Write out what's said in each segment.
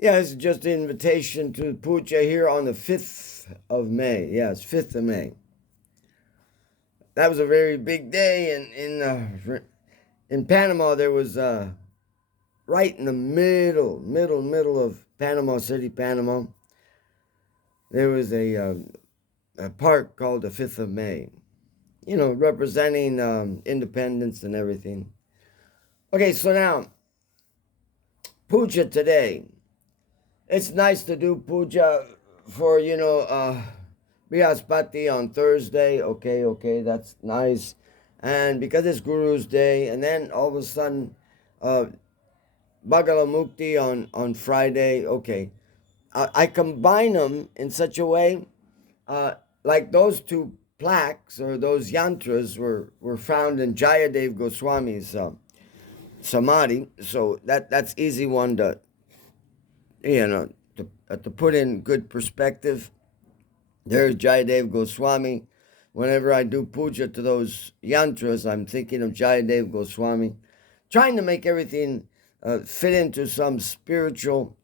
Yeah, it's just an invitation to puja here on the 5th of May. Yes, 5th of May. That was a very big day in Panama. There was right in the middle of Panama City, Panama. There was a park called the 5th of May. You know, representing independence and everything. Okay, so now puja today. It's nice to do puja for Brihaspati on Thursday. Okay, that's nice. And because it's Guru's day, and then all of a sudden, uh, Bhagala Mukti on Friday. Okay, I combine them in such a way, uh, like those two plaques or those yantras were found in Jayadev Goswami's samadhi. So that's easy one to to put in good perspective. There's Jayadev Goswami. Whenever I do puja to those yantras, I'm thinking of Jayadev Goswami, trying to make everything fit into some spiritual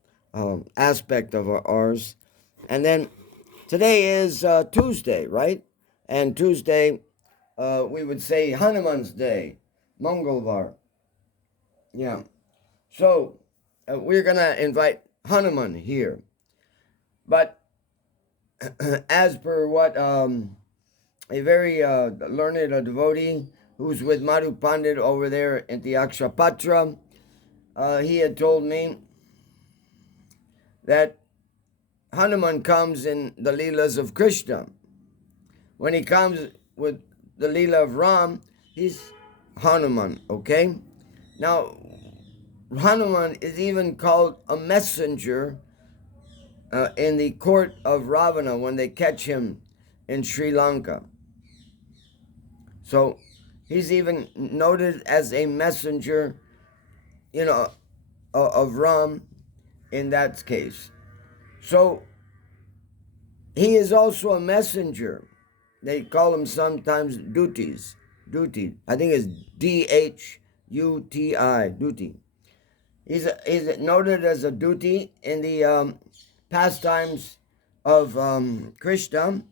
aspect of ours. And then today is Tuesday, right? And Tuesday, we would say Hanuman's Day, Mangalvar. Yeah. So we're going to invite Hanuman here. But as per what a very learned devotee who's with Madhu Pandit over there in the Akshapatra, he had told me that Hanuman comes in the Leelas of Krishna. When he comes with the Leela of Ram, he's Hanuman, okay? Now, Hanuman is even called a messenger in the court of Ravana when they catch him in Sri Lanka. So he's even noted as a messenger, of Ram in that case. So he is also a messenger. They call him sometimes duties. Duty. I think it's Dhuti. Duty. He's noted as a duty in the pastimes of Krishna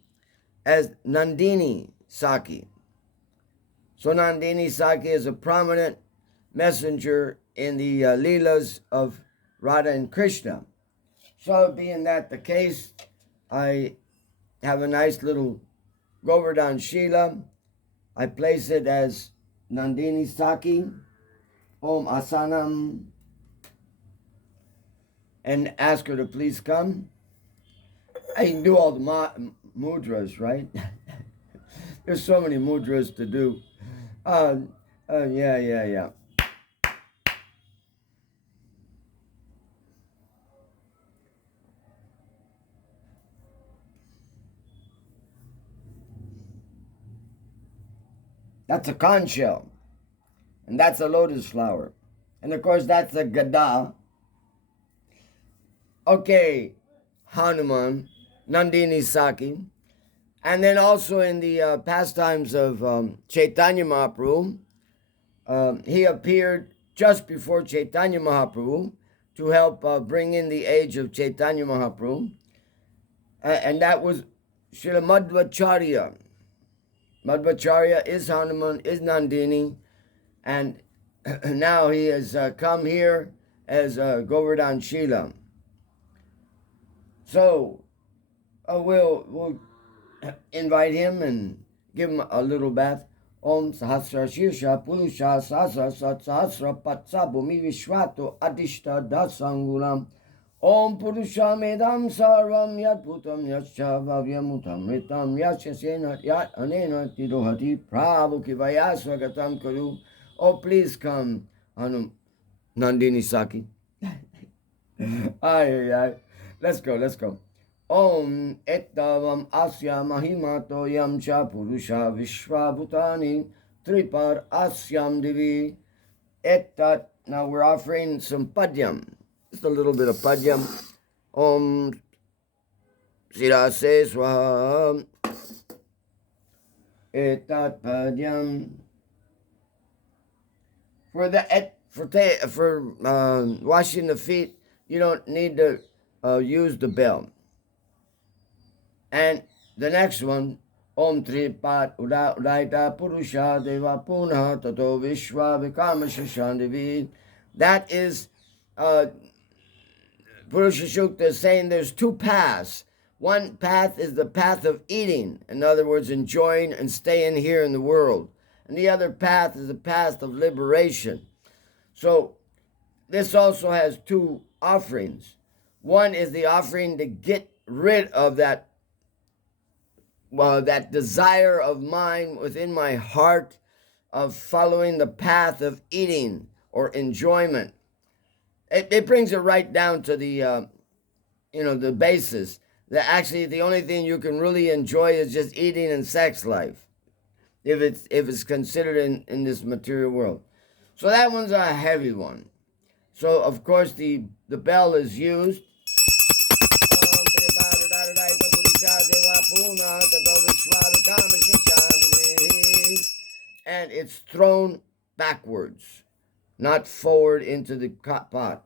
as Nandini sakhi. So Nandini sakhi is a prominent messenger in the Leelas of Radha and Krishna. So being that the case, I have a nice little Govardhan Shila. I place it as Nandini sakhi, Om Asanam, and ask her to please come. I can do all the mudras, right? There's so many mudras to do. Yeah. That's a conch shell. And that's a lotus flower. And of course, that's a gada. Okay, Hanuman, Nandini Sakhi. And then also in the pastimes of Chaitanya Mahaprabhu, he appeared just before Chaitanya Mahaprabhu to help bring in the age of Chaitanya Mahaprabhu. And that was Srila Madhvacharya. Madhvacharya is Hanuman, is Nandini, and now he has come here as Govardhan Shila. So we'll invite him and give him a little bath. Om Sahasra Shirsha Purusha Sahasra Sat Sahasra Patsa Bhumi Vishwato Adishta Dasangulam Om Purusha Medam Sarvam Yat Bhutam Yascha Bhavyamutam Ritam Yashasena Yat Anena Tirohati Prabhu Kivaya Swagatam Karu. Oh, please come, Nandini Sakhi. Ay. Let's go. Om Ettavam Asya Mahimato Yam Cha Purusha Vishwabhutani Tripar Asyam Divi Ettat. Now we're offering some padyam. Just a little bit of padyam. Om Sirase Swaha Ettat padyam. For washing the feet, you don't need to use the bell. And the next one, Om Tripat Udaita Purusha Deva Punha Tato Vishwa Vikama Shashandivi. That is Purusha Sukta is saying there's two paths. One path is the path of eating, in other words, enjoying and staying here in the world. And the other path is the path of liberation. So this also has two offerings. One is the offering to get rid of that desire of mine within my heart of following the path of eating or enjoyment. It brings it right down to the the basis that actually the only thing you can really enjoy is just eating and sex life, if it's considered in this material world. So that one's a heavy one. So of course the bell is used. And it's thrown backwards, not forward into the pot.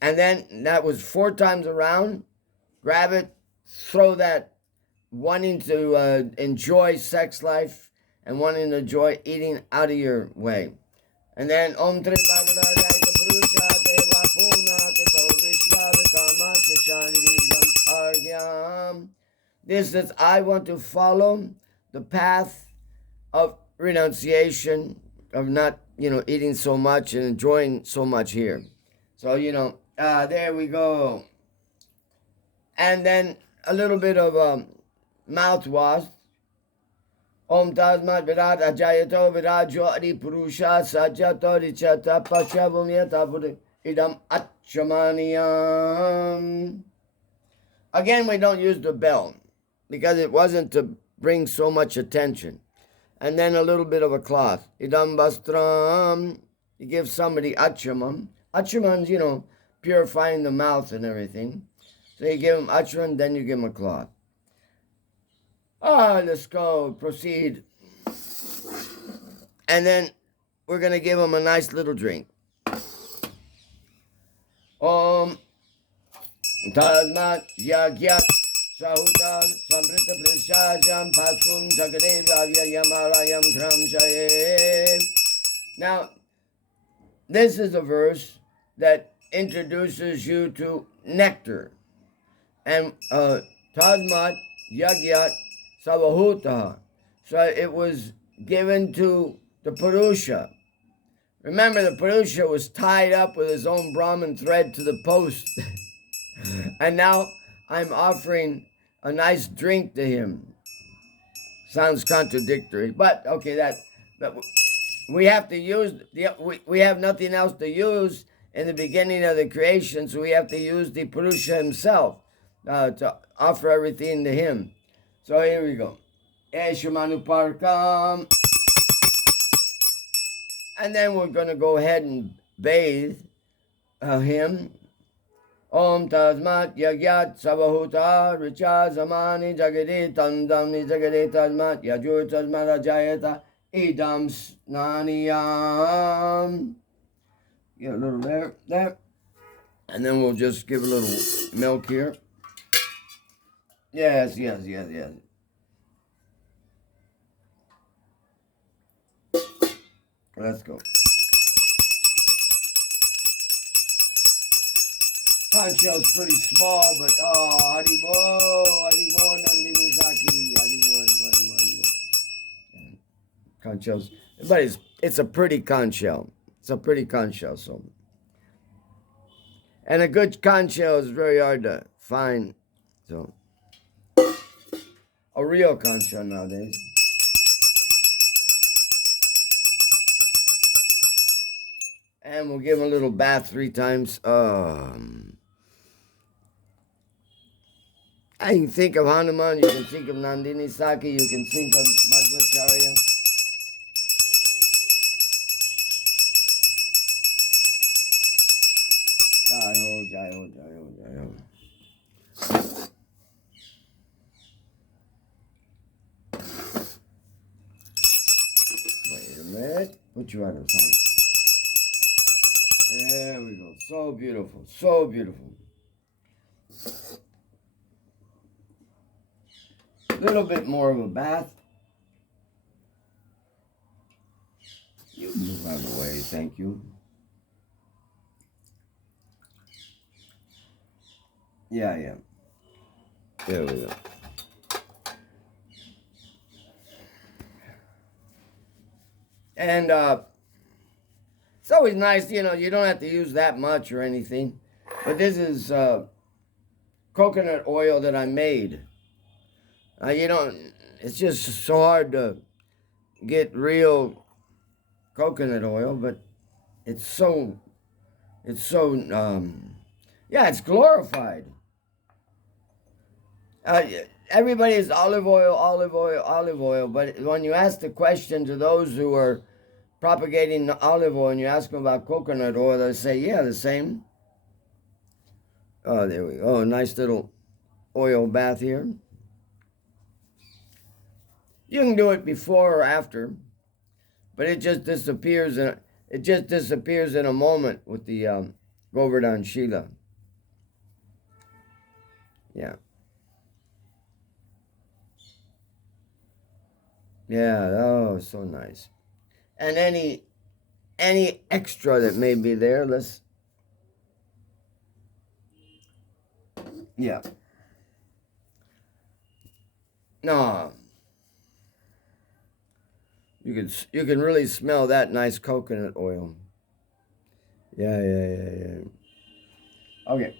And then that was 4 times around. Grab it, throw that, wanting to enjoy sex life and wanting to enjoy eating out of your way. And then Om Tri This is, I want to follow the path of renunciation, of not, eating so much and enjoying so much here. So, there we go. And then a little bit of mouthwash. Om Tasmat Virat Ajayato Virajo Adi Purusha Sajato Richata Pashavumyata Buddha Idam Achamaniyam. Again, we don't use the bell because it wasn't to bring so much attention. And then a little bit of a cloth. Idam Bastram. You give somebody Achamam. Achaman's, purifying the mouth and everything. So you give him Achaman, then you give him a cloth. Let's go, proceed. And then we're going to give him a nice little drink. Om Tasmat Yagyat Sahuta Samrita Prishajam Pasum Takade Vavyayam Harayam Kramchaye. Now, this is a verse that introduces you to nectar. And Tasmat Yagyat Savahuta. So it was given to the Purusha. Remember, the Purusha was tied up with his own Brahman thread to the post. And now I'm offering a nice drink to him. Sounds contradictory, but okay, that we have to use, we have nothing else to use in the beginning of the creation, so we have to use the Purusha himself to offer everything to him. So here we go. Eshumanuparkam. And then we're going to go ahead and bathe him. Om Tasmat Yagyat Savahuta Richa Zamani Jagadi Tandamni Jagadi Tasmat Yajur Tasmat Ajayata Idam Snaniyam. Get a little there. And then we'll just give a little milk here. Yes. Let's go. Conch shell's pretty small, but Haribo, Nandini Sakhi, Haribo. Conch shells, but it's a pretty conch shell. It's a pretty conch shell, so. And a good conch shell is very hard to find, so. A real conch shell nowadays. And we'll give him a little bath 3 times. I can think of Hanuman, you can think of Nandini Sakhi, you can think of Madhvacharya. Jai ho, jai ho, jai ho, jai ho. Wait a minute. Put you out of sight. There we go. So beautiful. So beautiful. A little bit more of a bath. You move out of the way. Thank you. Yeah, yeah. There we go. And it's always nice, you know, you don't have to use that much or anything. But this is coconut oil that I made. You know, it's just so hard to get real coconut oil, but it's yeah, it's glorified. Uh, Everybody is olive oil, olive oil, olive oil. But when you ask the question to those who are propagating the olive oil and you ask them about coconut oil, they say, yeah, the same. Oh, there we go. Oh, nice little oil bath here. You can do it before or after, but it just disappears in a moment with the Govardhan Shila. Yeah. Yeah, oh, so nice. And any extra that may be there, yeah. No, you can really smell that nice coconut oil. Yeah, yeah, yeah, yeah. Okay.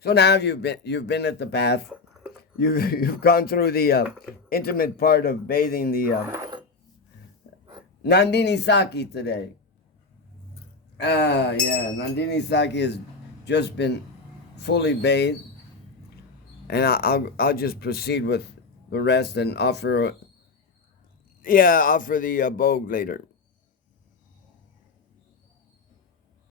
So now you've been at the bath. You've gone through the intimate part of bathing the Nandini Sakhi today. Yeah, Nandini Sakhi has just been fully bathed, and I'll just proceed with the rest and offer the Bog later.